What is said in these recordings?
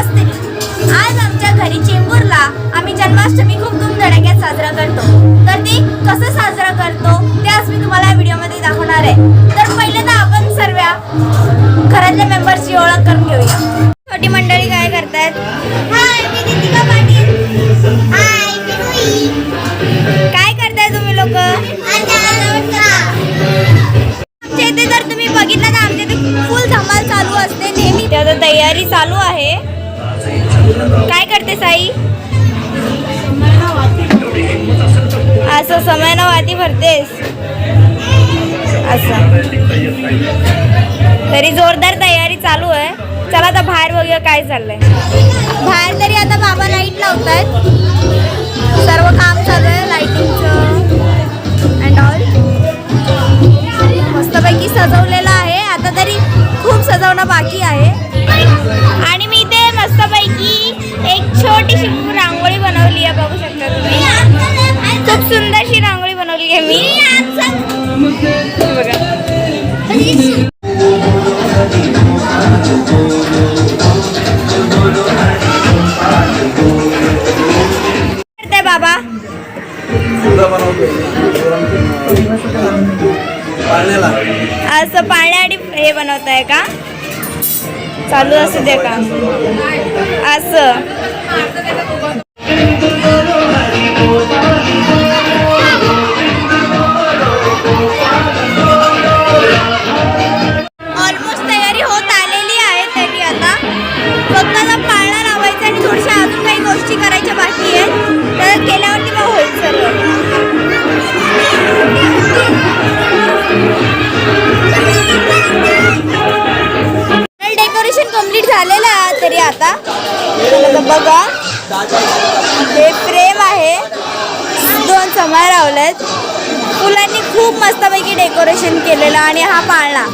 असते. आज आमच्या घरी चेंबूरला आम्ही जन्माष्टमी खूप धूमधडाक्यात साजरा करतो. तर ती कसं साजरा करतो ते आज मी तुम्हाला या व्हिडिओमध्ये दाखवणार आहे. तर पहिल्यांदा आपण सर्व घरातल्या मेंबर्सची ओळख करून घेऊया. छोटी मंडळी काय करतायत? हाय, मी दीपिका पाटील. हाय, मी रुई. काय करताय तुम्ही लोक? आमच्या इथे जर तुम्ही बघितलं तर आमच्या इथे फुल धमाल चालू असते नेहमी. त्यात तयारी चालू आहे. काय करते साई? असं समयानं वाती भरतेस असं. तरी जोरदार तयारी चालू आहे. चला आता बाहेर बघूया काय चाललंय. बाहेर तरी आता बाबा लाईट लावतायत. सर्व काम चालू आहे लाईटिंगचं अँड ऑल. मस्तपैकी सजवलेलं आहे. आता तरी खूप सजवणं बाकी आहे. आणि मी ते मस्तपैकी एक छोटीशी रांगोळी बनवली आहे. बघू शकता तुम्ही. खूप सुंदरशी रांगोळी बनवली आहे मी. बघा करते बाबा. असं पाण्याआधी हे बनवताय का? चालू असू दे का असं. ऑलमोस्ट तयारी होत आलेली आहे. तरी आता फक्त पाळणा लावायचा आणि थोड्याशा अजून काही गोष्टी करायच्या बाकी आहेत. तर केल्यावरती मग होईल सर्व. डेकोरेशन कंप्लीट झालेलं आहे. तरी आता बघा हे फ्रेम आहे. दोन समय लावलेत. फुलांनी खूप मस्तपैकी डेकोरेशन केलेलं. आणि हा पाळणा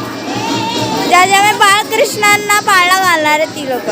ज्यामुळे बाळकृष्णांना पाळणा घालणार आहे ती लोक.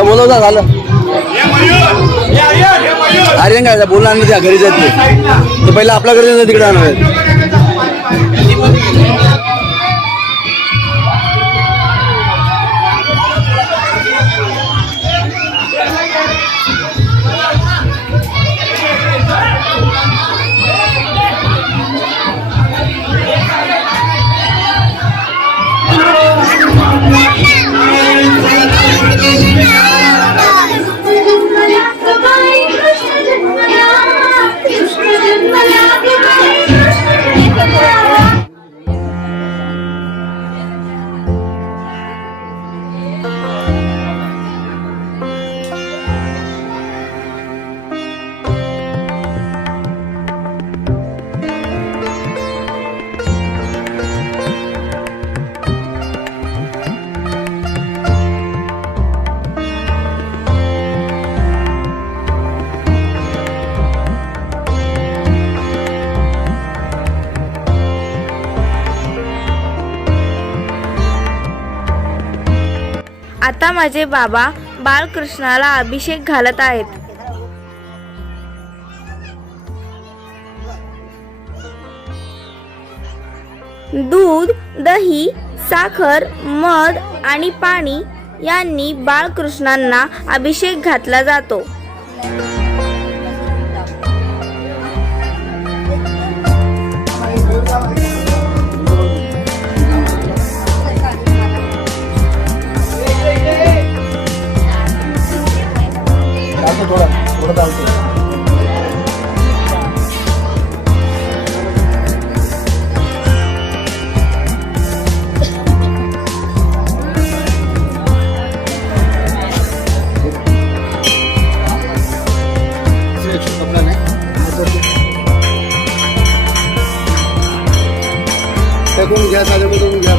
बोलवता झालं. अरे काय बोलणार नाही. त्या घरी जात नाही. तर पहिला आपल्या घरी तिकडे आणणार आहेत. आता माझे बाबा बाळकृष्णाला अभिषेक घालत आहेत. दूध, दही, साखर, मध आणि पाणी यांनी बाळकृष्णांना अभिषेक घातला जातो. थोडं चालतं. करून घ्या साधं करून घ्या.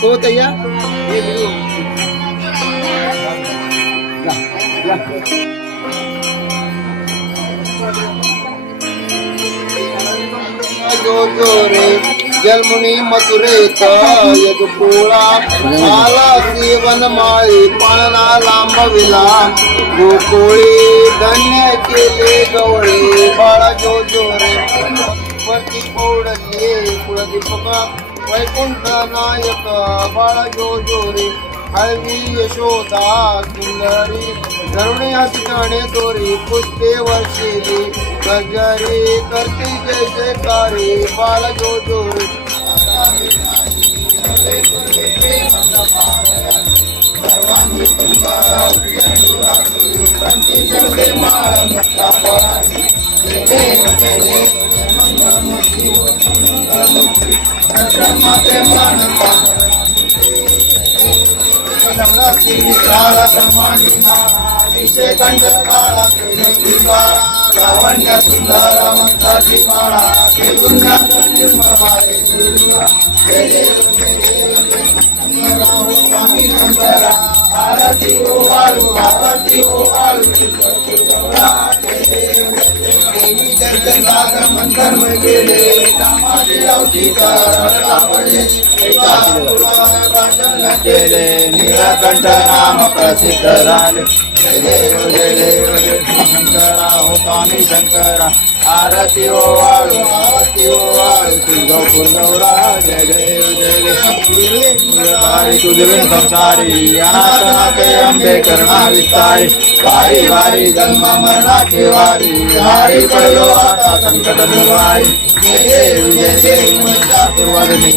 हो तय्या जो जो रे जन्मनी मथुरेत यदुकुळा आला जीवन माळी पाळणा लांबविला गोकुळी धन्य केले गवळे बाळा जो जो रे वरती पौडले कुळदीपका वैकुंठ नायक बाळा जो जो रे हळवी यशोदा सुंदरी धरुणी हसणे दोरी पुष्पे वर्षिली गजरी करती जय जयकारी बाळा जो जो रे लावण्य सुंदर मंत्राची माळा स्वामी शंकरा आरती ओ आळू आरती ओ आळू देवी दर्शन सागर मंत्र गेले कामाची अवती केले नीलकंठ नाम प्रसिद्ध झाले जय देव जय देव जय शंकरा हो स्वामी शंकरा आरती ओ आळू तुळजापूर गौरा जय देव जय देव तुझे संसारी अनाथनाथे अंबे करुणा विस्तारी वारी वारी जन्म मरणाची वारी हारी पडलो आता संकट निवारी जय देव सुरवरी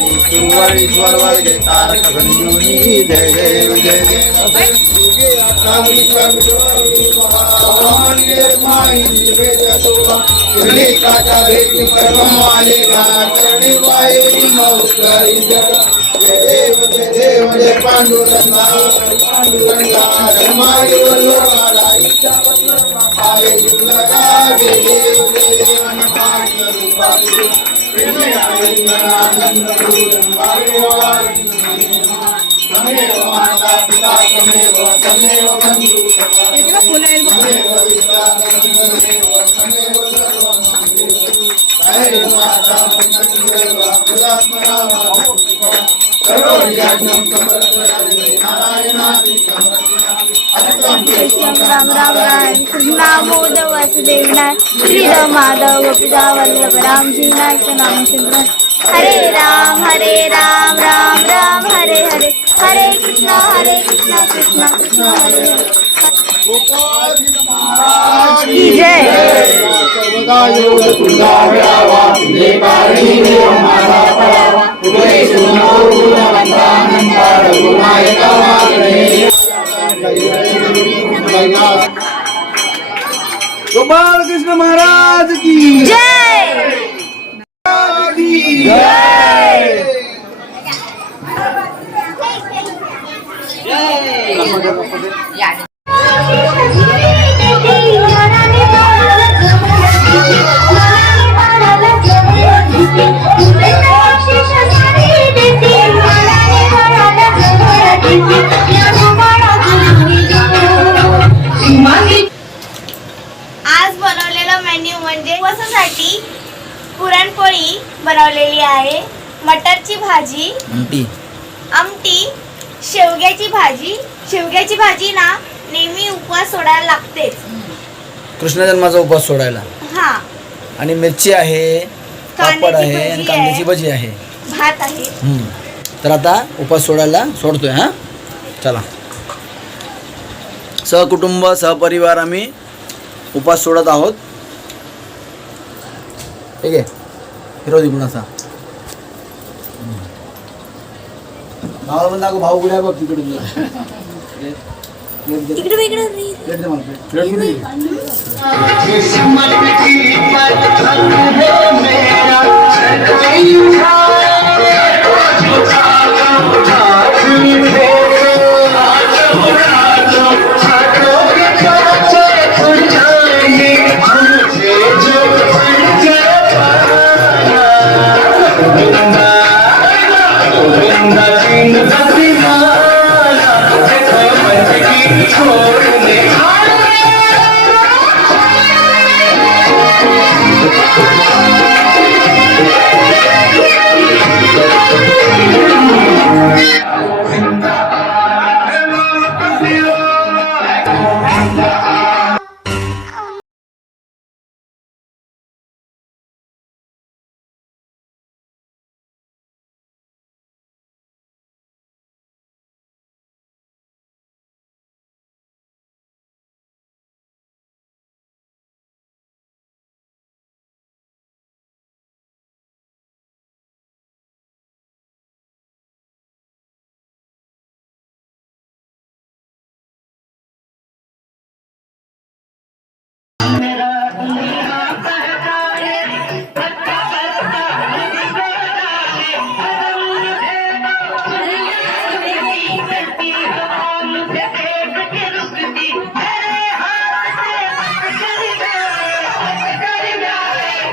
ईश्वर वर्गे तारक संजीवनी जय देव जय देव जय पांडुरंगा राम राम राम कृष्णा मोद वासुदेवनाथ श्रीराम माधव गोपिका वल्लभ रामजी नायक नाम सिमरन हरे राम राम राम हरे हरे हरे कृष्णा कृष्णा कृष्णा हरे हरे की जय सर्वदा योग तुझा मिळावा तुझे कारणी देव माझा पडावा तुझे सुनो गुणवंता नंदा रघुनायका मागणे गोपाल कृष्ण महाराज की जय आज बनवलेला मेन्यू म्हणजे उपवासासाठी पुरणपोळी बनवलेली आहे, मटरची भाजी, आमटी, शेवग्याची भाजी ना नेहमी उपवास सोडायला लागतेच कृष्ण जन्माचा उपवास सोडायला. हा आणि मिरची आहे, पापड आहे आणि कांद्याची भजी आहे, भात आहे. तर आता उपवास सोडायला सोडतोय. हा चला, सहकुटुंब सहपरिवार आम्ही उपवास सोडत आहोत. ठीक आहे, हिरो गुणाचा भावाला पण दाखव, भाऊ कुठे आहे बघ तिकडे तुला. इकडे वेगळं प्लेट दे मला, प्लेट कुठे आहे?